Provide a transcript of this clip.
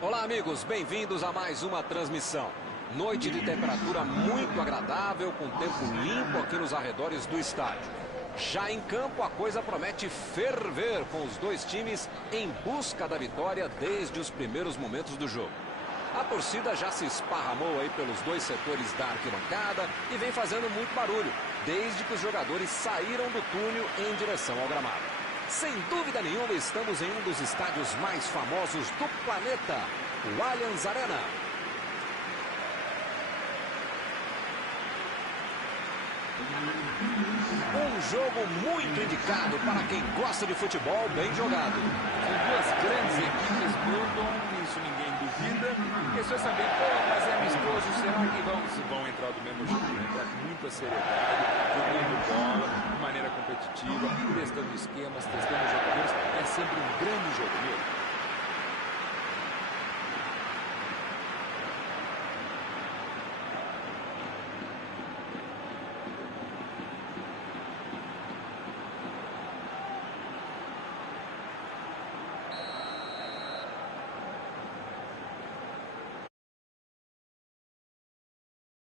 Olá, amigos, bem-vindos a mais uma transmissão. Noite de temperatura muito agradável, com tempo limpo aqui nos arredores do estádio. Já em campo, a coisa promete ferver, com os dois times em busca da vitória desde os primeiros momentos do jogo. A torcida já se esparramou aí pelos dois setores da arquibancada e vem fazendo muito barulho, desde que os jogadores saíram do túnel em direção ao gramado. Sem dúvida nenhuma, estamos em um dos estádios mais famosos do planeta, o Allianz Arena. Um jogo muito indicado para quem gosta de futebol bem jogado. São duas grandes equipes lutam, isso ninguém duvida. Pessoas também, mas é amistoso, será que vão entrar do mesmo jeito? Entrar com muita seriedade, jogando bola, de maneira competitiva, testando esquemas, testando jogadores. É sempre um grande jogo mesmo.